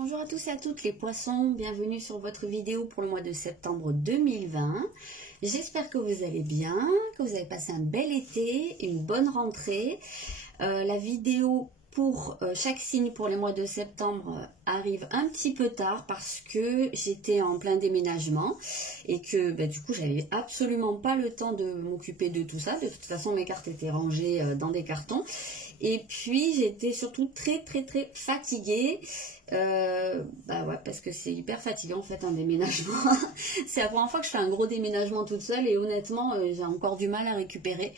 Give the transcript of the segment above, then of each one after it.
Bonjour à tous et à toutes les poissons, bienvenue sur votre vidéo pour le mois de septembre 2020. J'espère que vous allez bien, que vous avez passé un bel été, une bonne rentrée. La vidéo pour chaque signe pour les mois de septembre arrive un petit peu tard parce que j'étais en plein déménagement et que du coup j'avais absolument pas le temps de m'occuper de tout ça. De toute façon mes cartes étaient rangées dans des cartons et puis j'étais surtout très fatiguée. Ouais, parce que c'est hyper fatigant en fait un déménagement. C'est la première fois que je fais un gros déménagement toute seule et honnêtement j'ai encore du mal à récupérer.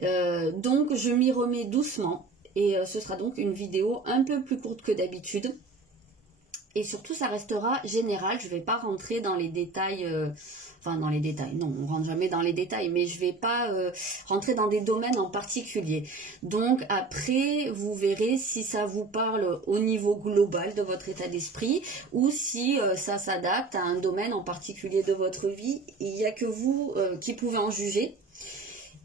Donc je m'y remets doucement. Et ce sera donc une vidéo un peu plus courte que d'habitude. Et surtout, ça restera général. Je ne vais pas rentrer dans les détails. Dans les détails. Non, on ne rentre jamais dans les détails. Mais je ne vais pas rentrer dans des domaines en particulier. Donc après, vous verrez si ça vous parle au niveau global de votre état d'esprit. Ou si ça s'adapte à un domaine en particulier de votre vie. Il n'y a que vous qui pouvez en juger.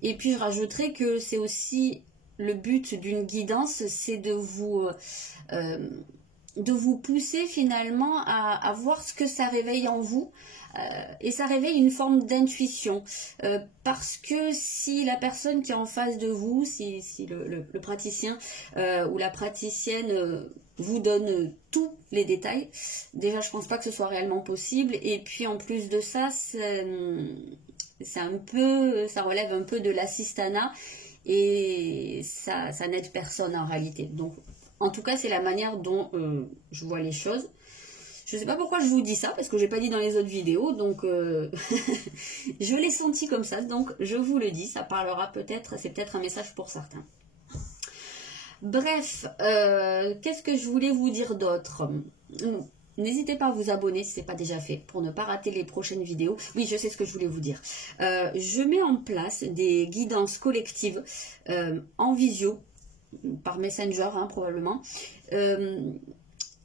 Et puis, je rajouterai que c'est aussi... Le but d'une guidance, c'est de vous pousser finalement à voir ce que ça réveille en vous. Et ça réveille une forme d'intuition. Parce que si la personne qui est en face de vous, si le praticien ou la praticienne vous donne tous les détails, déjà je pense pas que ce soit réellement possible. Et puis en plus de ça, ça relève un peu de l'assistanat. Et ça n'aide personne en réalité. Donc, en tout cas, c'est la manière dont je vois les choses. Je ne sais pas pourquoi je vous dis ça, parce que je n'ai pas dit dans les autres vidéos. Donc, je l'ai senti comme ça. Donc, je vous le dis. Ça parlera peut-être, c'est peut-être un message pour certains. Bref, qu'est-ce que je voulais vous dire d'autre ? N'hésitez pas à vous abonner si ce n'est pas déjà fait pour ne pas rater les prochaines vidéos. Oui, je sais ce que je voulais vous dire. Je mets en place des guidances collectives en visio, par Messenger probablement,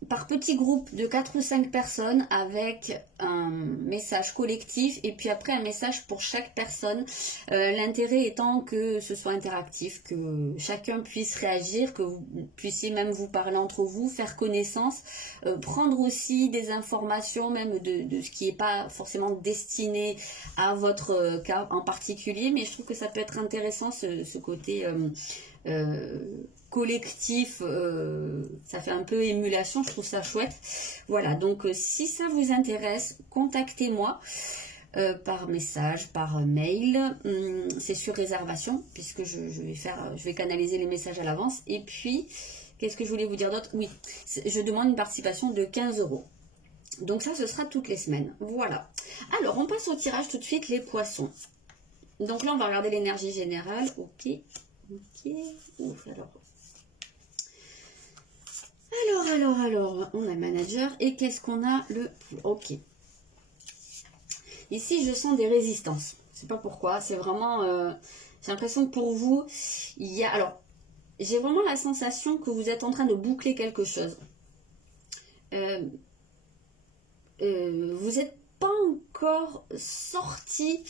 par petits groupes de 4 ou 5 personnes avec un message collectif et puis après un message pour chaque personne. L'intérêt étant que ce soit interactif, que chacun puisse réagir, que vous puissiez même vous parler entre vous, faire connaissance, prendre aussi des informations même de ce qui n'est pas forcément destiné à votre cas en particulier, mais je trouve que ça peut être intéressant ce côté collectif, ça fait un peu émulation, je trouve ça chouette. Voilà, donc si ça vous intéresse, contactez-moi par message, par mail, c'est sur réservation puisque je vais canaliser les messages à l'avance. Et puis, qu'est-ce que je voulais vous dire d'autre? Oui, je demande une participation de 15 €. Donc ça, ce sera toutes les semaines. Voilà. Alors, on passe au tirage tout de suite, les poissons. Donc là, on va regarder l'énergie générale. Ok. Ouf, alors, on a manager et qu'est-ce qu'on a ok. Ici, je sens des résistances. Je sais pas pourquoi, c'est vraiment... j'ai l'impression que pour vous, il y a... Alors, j'ai vraiment la sensation que vous êtes en train de boucler quelque chose. Vous n'êtes pas encore sorti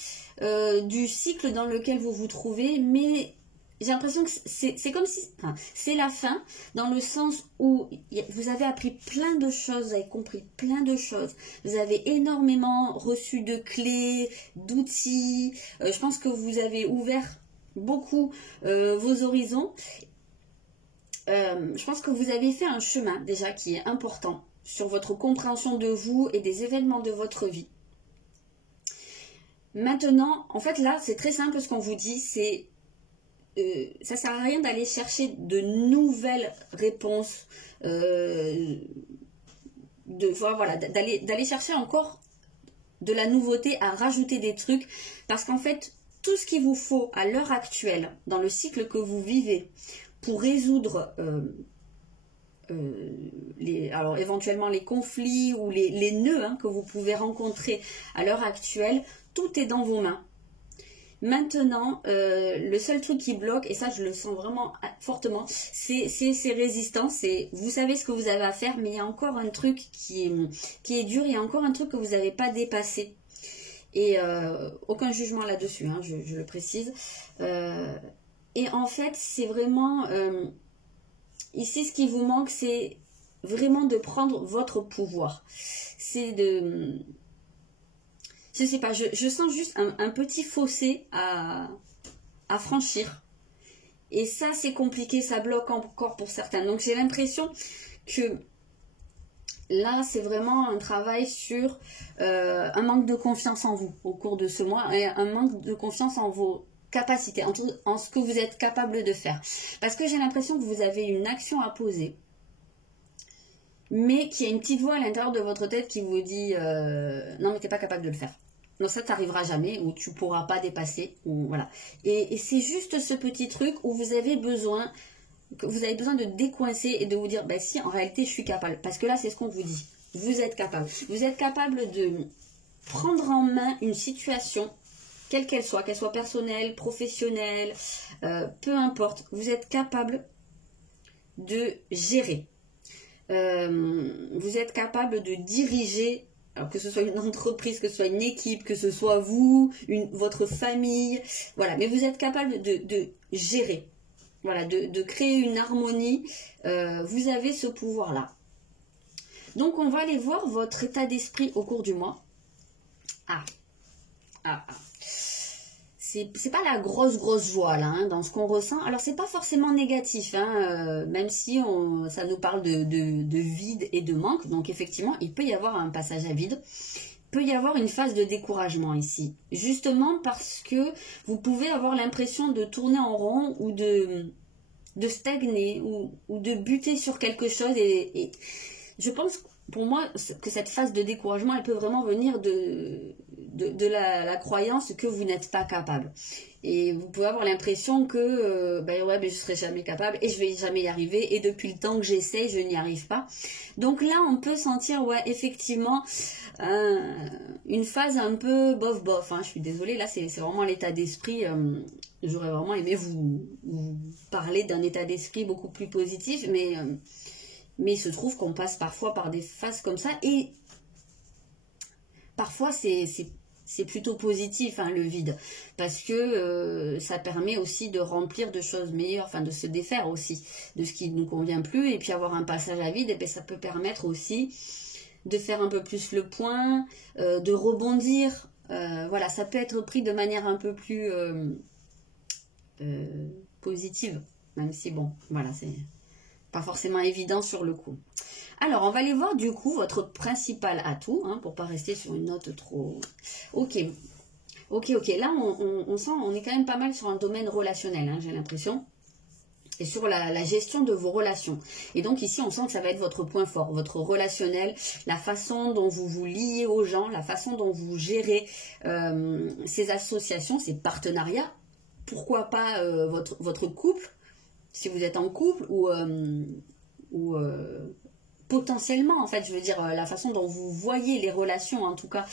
du cycle dans lequel vous vous trouvez, mais... J'ai l'impression que c'est comme si... Enfin, c'est la fin, dans le sens où vous avez appris plein de choses, vous avez compris plein de choses. Vous avez énormément reçu de clés, d'outils. Je pense que vous avez ouvert beaucoup vos horizons. Je pense que vous avez fait un chemin déjà qui est important sur votre compréhension de vous et des événements de votre vie. Maintenant, en fait là, c'est très simple ce qu'on vous dit, c'est... ça sert à rien d'aller chercher de nouvelles réponses, d'aller chercher encore de la nouveauté, à rajouter des trucs, parce qu'en fait, tout ce qu'il vous faut à l'heure actuelle, dans le cycle que vous vivez, pour résoudre alors éventuellement les conflits ou les nœuds que vous pouvez rencontrer à l'heure actuelle, tout est dans vos mains. Maintenant, le seul truc qui bloque, et ça je le sens vraiment fortement, c'est ces résistances. Vous savez ce que vous avez à faire, mais il y a encore un truc qui est dur, il y a encore un truc que vous n'avez pas dépassé. Et aucun jugement là-dessus, je le précise. Et en fait, c'est vraiment... ici, ce qui vous manque, c'est vraiment de prendre votre pouvoir. C'est de... Je sais pas, je sens juste un petit fossé à franchir. Et ça, c'est compliqué, ça bloque encore pour certains. Donc, j'ai l'impression que là, c'est vraiment un travail sur un manque de confiance en vous au cours de ce mois et un manque de confiance en vos capacités, en ce que vous êtes capable de faire. Parce que j'ai l'impression que vous avez une action à poser, mais qu'il y a une petite voix à l'intérieur de votre tête qui vous dit non, mais tu n'es pas capable de le faire. Non, ça t'arrivera jamais, ou tu pourras pas dépasser, ou voilà. Et c'est juste ce petit truc où vous avez besoin de décoincer et de vous dire, ben si, en réalité, je suis capable. Parce que là, c'est ce qu'on vous dit. Vous êtes capable. Vous êtes capable de prendre en main une situation, quelle qu'elle soit personnelle, professionnelle, peu importe. Vous êtes capable de gérer. Vous êtes capable de diriger. Alors que ce soit une entreprise, que ce soit une équipe, que ce soit vous, votre famille, voilà. Mais vous êtes capable de gérer, voilà, de créer une harmonie. Vous avez ce pouvoir-là. Donc, on va aller voir votre état d'esprit au cours du mois. C'est pas la grosse joie là, hein, dans ce qu'on ressent. Alors c'est pas forcément négatif, hein, même si ça nous parle de vide et de manque. Donc effectivement, il peut y avoir un passage à vide. Il peut y avoir une phase de découragement ici. Justement parce que vous pouvez avoir l'impression de tourner en rond ou de stagner ou de buter sur quelque chose. Et je pense pour moi que cette phase de découragement, elle peut vraiment venir de la croyance que vous n'êtes pas capable. Et vous pouvez avoir l'impression que ouais, je ne serai jamais capable et je vais jamais y arriver. Et depuis le temps que j'essaie, je n'y arrive pas. Donc là, on peut sentir, ouais, effectivement, une phase un peu bof. Hein, je suis désolée, là, c'est vraiment l'état d'esprit. J'aurais vraiment aimé vous parler d'un état d'esprit beaucoup plus positif, mais il se trouve qu'on passe parfois par des phases comme ça. Et parfois, c'est plutôt positif, hein, le vide, parce que ça permet aussi de remplir de choses meilleures, enfin de se défaire aussi de ce qui ne nous convient plus, et puis avoir un passage à vide, et bien ça peut permettre aussi de faire un peu plus le point, de rebondir, voilà, ça peut être pris de manière un peu plus positive, même si bon, voilà, c'est pas forcément évident sur le coup. Alors, on va aller voir du coup votre principal atout, hein, pour pas rester sur une note trop... Ok. Là, on sent, on est quand même pas mal sur un domaine relationnel, hein, j'ai l'impression. Et sur la gestion de vos relations. Et donc ici, on sent que ça va être votre point fort, votre relationnel, la façon dont vous vous liez aux gens, la façon dont vous gérez ces associations, ces partenariats. Pourquoi pas votre couple, si vous êtes en couple, ou potentiellement, en fait, je veux dire, la façon dont vous voyez les relations, en tout cas,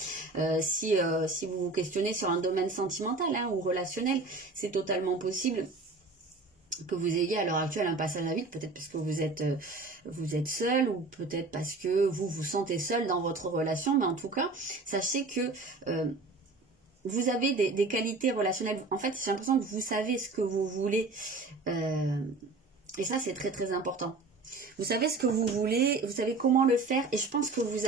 si vous vous questionnez sur un domaine sentimental, hein, ou relationnel, c'est totalement possible que vous ayez à l'heure actuelle un passage à vide, peut-être parce que vous êtes seul, ou peut-être parce que vous vous sentez seul dans votre relation, mais en tout cas, sachez que vous avez des qualités relationnelles. En fait, j'ai l'impression que vous savez ce que vous voulez, et ça, c'est très très important. Vous savez ce que vous voulez, vous savez comment le faire, et je pense que vous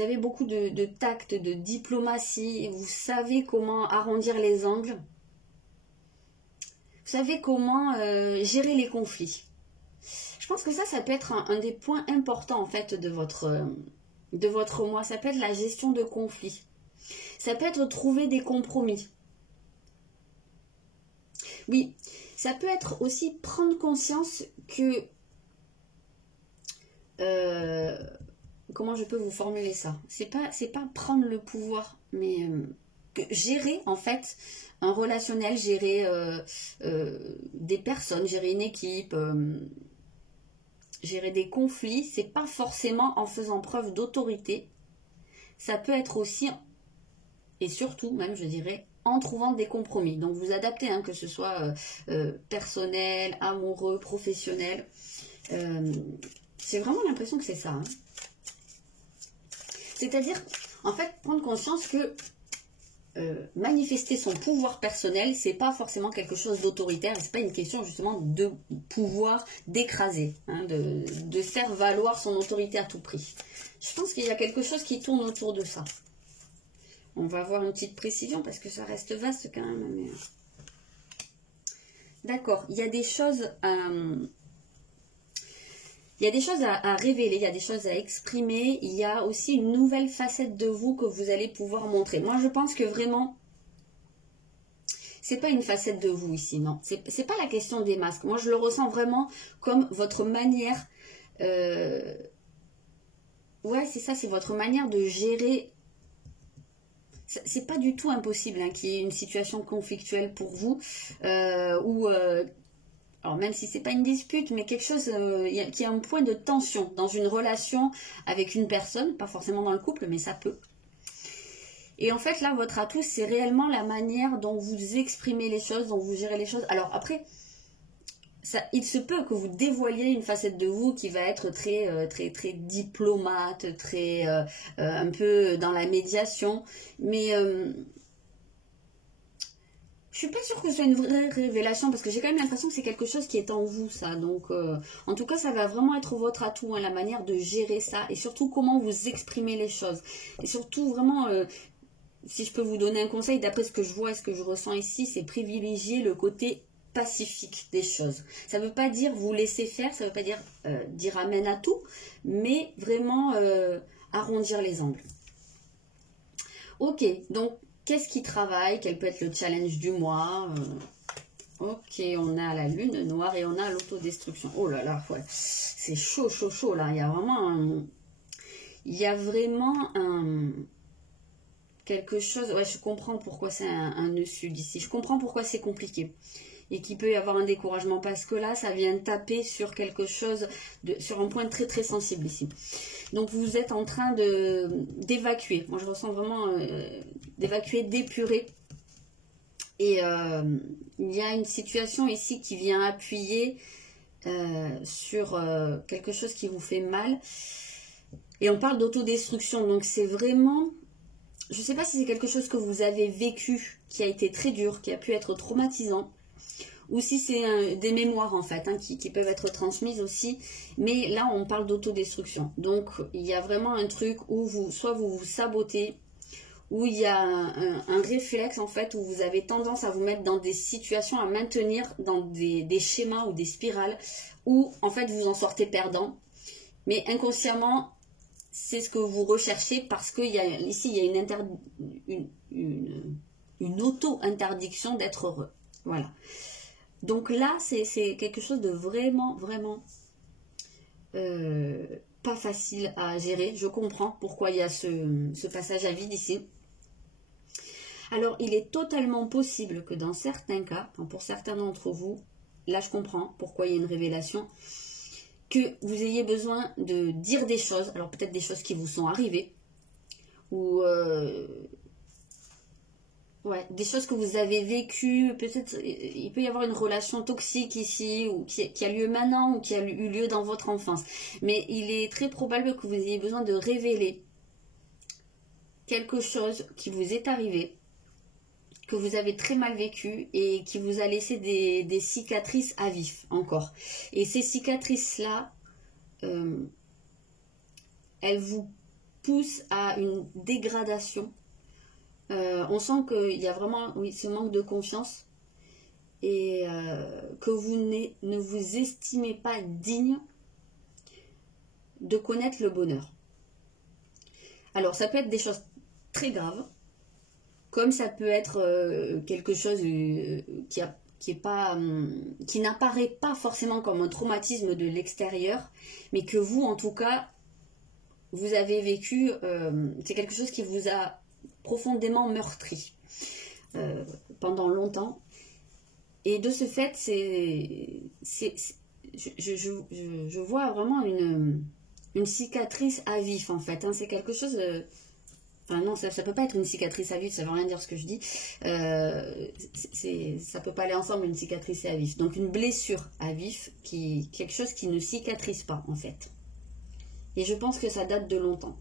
avez beaucoup de tact, de diplomatie, vous savez comment arrondir les angles, vous savez comment gérer les conflits. Je pense que ça peut être un des points importants en fait de votre mois. Ça peut être la gestion de conflits. Ça peut être trouver des compromis. Oui, ça peut être aussi prendre conscience que... comment je peux vous formuler ça? C'est pas prendre le pouvoir, mais gérer en fait un relationnel, gérer des personnes, gérer une équipe, gérer des conflits. C'est pas forcément en faisant preuve d'autorité. Ça peut être aussi, et surtout même je dirais, en trouvant des compromis. Donc vous adaptez, hein, que ce soit personnel, amoureux, professionnel. J'ai vraiment l'impression que c'est ça. Hein. C'est-à-dire, en fait, prendre conscience que manifester son pouvoir personnel, c'est pas forcément quelque chose d'autoritaire, c'est pas une question justement de pouvoir d'écraser, hein, de faire valoir son autorité à tout prix. Je pense qu'il y a quelque chose qui tourne autour de ça. On va avoir une petite précision parce que ça reste vaste quand même. Mais... D'accord, il y a des choses à révéler, il y a des choses à exprimer, il y a aussi une nouvelle facette de vous que vous allez pouvoir montrer. Moi, je pense que vraiment, c'est pas une facette de vous ici, non. C'est pas la question des masques. Moi, je le ressens vraiment comme votre manière... Ouais, c'est ça, c'est votre manière de gérer... C'est pas du tout impossible hein, qu'il y ait une situation conflictuelle pour vous, alors même si c'est pas une dispute, mais quelque chose qui a un point de tension dans une relation avec une personne, pas forcément dans le couple, mais ça peut. Et en fait là, votre atout, c'est réellement la manière dont vous exprimez les choses, dont vous gérez les choses. Alors après, il se peut que vous dévoiliez une facette de vous qui va être très diplomate, un peu dans la médiation, mais... je suis pas sûre que ce soit une vraie révélation parce que j'ai quand même l'impression que c'est quelque chose qui est en vous, ça. Donc, en tout cas, ça va vraiment être votre atout, hein, la manière de gérer ça et surtout comment vous exprimez les choses. Et surtout, vraiment, si je peux vous donner un conseil, d'après ce que je vois et ce que je ressens ici, c'est privilégier le côté pacifique des choses. Ça ne veut pas dire vous laisser faire, ça ne veut pas dire dire amen à tout, mais vraiment arrondir les angles. Ok, donc... qu'est-ce qui travaille? Quel peut être le challenge du mois? Ok, on a la lune noire et on a l'autodestruction. Oh là là, ouais. C'est chaud, chaud, chaud là. Il y a vraiment quelque chose... Ouais, je comprends pourquoi c'est un nœud sud ici. Je comprends pourquoi c'est compliqué. Et qu'il peut y avoir un découragement parce que là, ça vient taper sur quelque chose, sur un point très sensible ici. Donc, vous êtes en train d'évacuer. Moi, je ressens vraiment d'évacuer, d'épurer. Et il y a une situation ici qui vient appuyer sur quelque chose qui vous fait mal. Et on parle d'autodestruction. Donc, c'est vraiment... Je ne sais pas si c'est quelque chose que vous avez vécu, qui a été très dur, qui a pu être traumatisant. Ou si c'est des mémoires en fait, hein, qui peuvent être transmises aussi. Mais là, on parle d'autodestruction. Donc, il y a vraiment un truc où soit vous vous sabotez, où il y a un réflexe en fait, où vous avez tendance à vous mettre dans des situations, à maintenir dans des schémas ou des spirales, où en fait, vous en sortez perdant. Mais inconsciemment, c'est ce que vous recherchez parce qu'il y a ici, il y a une auto-interdiction d'être heureux. Voilà. Donc là, c'est quelque chose de vraiment pas facile à gérer. Je comprends pourquoi il y a ce passage à vide ici. Alors, il est totalement possible que dans certains cas, pour certains d'entre vous, là je comprends pourquoi il y a une révélation, que vous ayez besoin de dire des choses, alors peut-être des choses qui vous sont arrivées, ou... ouais, des choses que vous avez vécues, peut-être il peut y avoir une relation toxique ici, ou qui a lieu maintenant, ou qui a eu lieu dans votre enfance. Mais il est très probable que vous ayez besoin de révéler quelque chose qui vous est arrivé, que vous avez très mal vécu, et qui vous a laissé des cicatrices à vif encore. Et ces cicatrices-là, elles vous poussent à une dégradation. On sent qu'il y a vraiment ce manque de confiance et que vous ne vous estimez pas digne de connaître le bonheur. Alors ça peut être des choses très graves, comme ça peut être quelque chose qui n'apparaît pas forcément comme un traumatisme de l'extérieur, mais que vous en tout cas vous avez vécu, c'est quelque chose qui vous a profondément meurtri pendant longtemps, et de ce fait je vois vraiment une cicatrice à vif en fait, hein. C'est quelque chose enfin non, ça peut pas être une cicatrice à vif, ça veut rien dire ce que je dis, ça peut pas aller ensemble, une cicatrice et à vif. Donc une blessure à vif, quelque chose qui ne cicatrise pas en fait, et je pense que ça date de longtemps.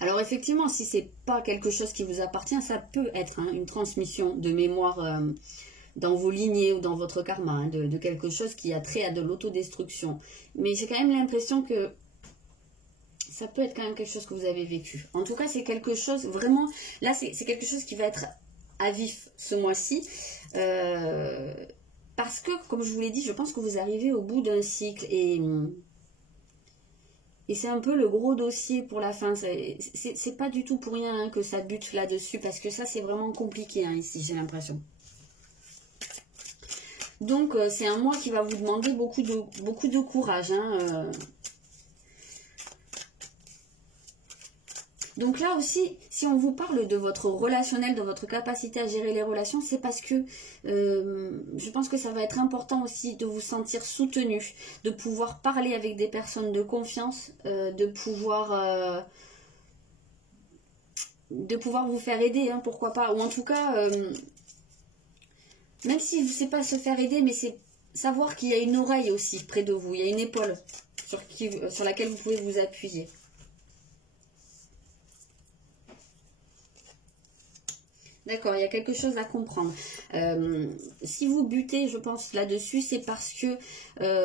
Alors effectivement, si c'est pas quelque chose qui vous appartient, ça peut être une transmission de mémoire dans vos lignées ou dans votre karma, hein, de quelque chose qui a trait à de l'autodestruction. Mais j'ai quand même l'impression que ça peut être quand même quelque chose que vous avez vécu. En tout cas, c'est quelque chose, vraiment, là, c'est quelque chose qui va être à vif ce mois-ci. Parce que, comme je vous l'ai dit, je pense que vous arrivez au bout d'un cycle. Et c'est un peu le gros dossier pour la fin. C'est pas du tout pour rien hein, que ça bute là-dessus. Parce que ça, c'est vraiment compliqué hein, ici, j'ai l'impression. Donc, c'est un mois qui va vous demander beaucoup de courage. Hein, Donc là aussi, si on vous parle de votre relationnel, de votre capacité à gérer les relations, c'est parce que je pense que ça va être important aussi de vous sentir soutenu, de pouvoir parler avec des personnes de confiance, de pouvoir vous faire aider, hein, pourquoi pas. Ou en tout cas, même si c'est pas se faire aider, mais c'est savoir qu'il y a une oreille aussi près de vous, il y a une épaule sur laquelle vous pouvez vous appuyer. D'accord, il y a quelque chose à comprendre. Si vous butez, je pense, là-dessus, c'est parce que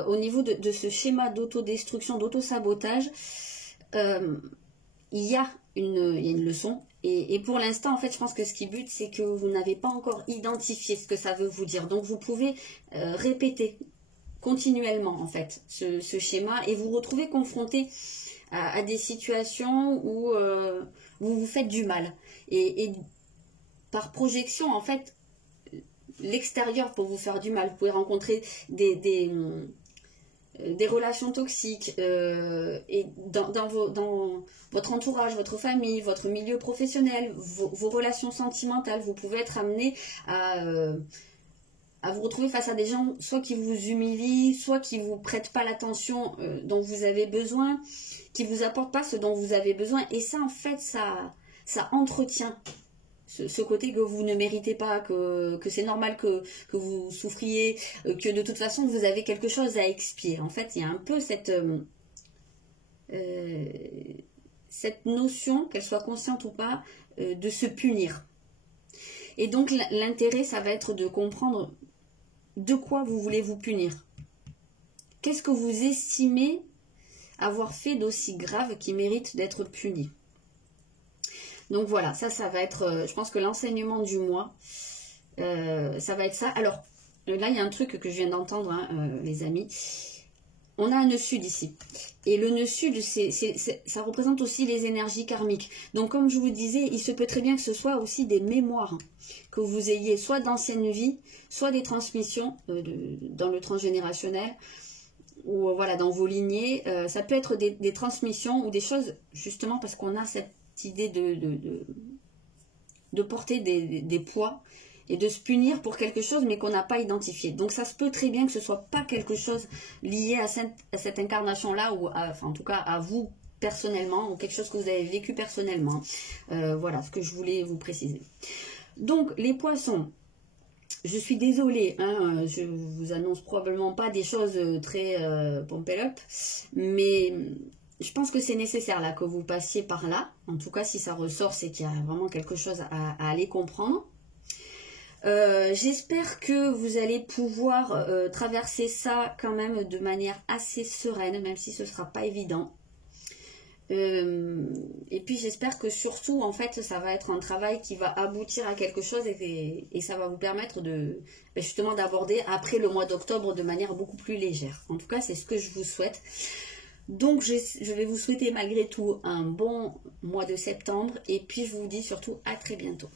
au niveau de ce schéma d'autodestruction, d'autosabotage, il y a une leçon. Et pour l'instant, en fait, je pense que ce qui bute, c'est que vous n'avez pas encore identifié ce que ça veut vous dire. Donc, vous pouvez répéter continuellement, en fait, ce schéma et vous retrouvez confronté à des situations où vous vous faites du mal. Et par projection, en fait, l'extérieur pour vous faire du mal. Vous pouvez rencontrer des relations toxiques et dans votre entourage, votre famille, votre milieu professionnel, vos relations sentimentales. Vous pouvez être amené à vous retrouver face à des gens soit qui vous humilient, soit qui ne vous prêtent pas l'attention dont vous avez besoin, qui ne vous apportent pas ce dont vous avez besoin. Et ça, en fait, ça entretient ce côté que vous ne méritez pas, que c'est normal que vous souffriez, que de toute façon vous avez quelque chose à expier. En fait, il y a un peu cette notion, qu'elle soit consciente ou pas, de se punir. Et donc l'intérêt, ça va être de comprendre de quoi vous voulez vous punir. Qu'est-ce que vous estimez avoir fait d'aussi grave qui mérite d'être puni? Donc voilà, ça va être, je pense que l'enseignement du mois, ça va être ça. Alors, là, il y a un truc que je viens d'entendre, hein, les amis. On a un nœud sud ici. Et le nœud sud, ça représente aussi les énergies karmiques. Donc, comme je vous disais, il se peut très bien que ce soit aussi des mémoires que vous ayez, soit d'anciennes vies, soit des transmissions dans le transgénérationnel, ou voilà, dans vos lignées. Ça peut être des transmissions ou des choses, justement, parce qu'on a cette idée de porter des poids et de se punir pour quelque chose mais qu'on n'a pas identifié. Donc ça se peut très bien que ce soit pas quelque chose lié à cette incarnation là ou enfin en tout cas à vous personnellement ou quelque chose que vous avez vécu personnellement. Voilà ce que je voulais vous préciser. Donc les poissons, je suis désolée, hein, je vous annonce probablement pas des choses très pump it up, mais je pense que c'est nécessaire là que vous passiez par là. En tout cas, si ça ressort, c'est qu'il y a vraiment quelque chose à aller comprendre. J'espère que vous allez pouvoir traverser ça quand même de manière assez sereine, même si ce ne sera pas évident. Et puis j'espère que surtout, en fait, ça va être un travail qui va aboutir à quelque chose et ça va vous permettre justement d'aborder après le mois d'octobre de manière beaucoup plus légère. En tout cas, c'est ce que je vous souhaite. Donc, je vais vous souhaiter malgré tout un bon mois de septembre et puis je vous dis surtout à très bientôt.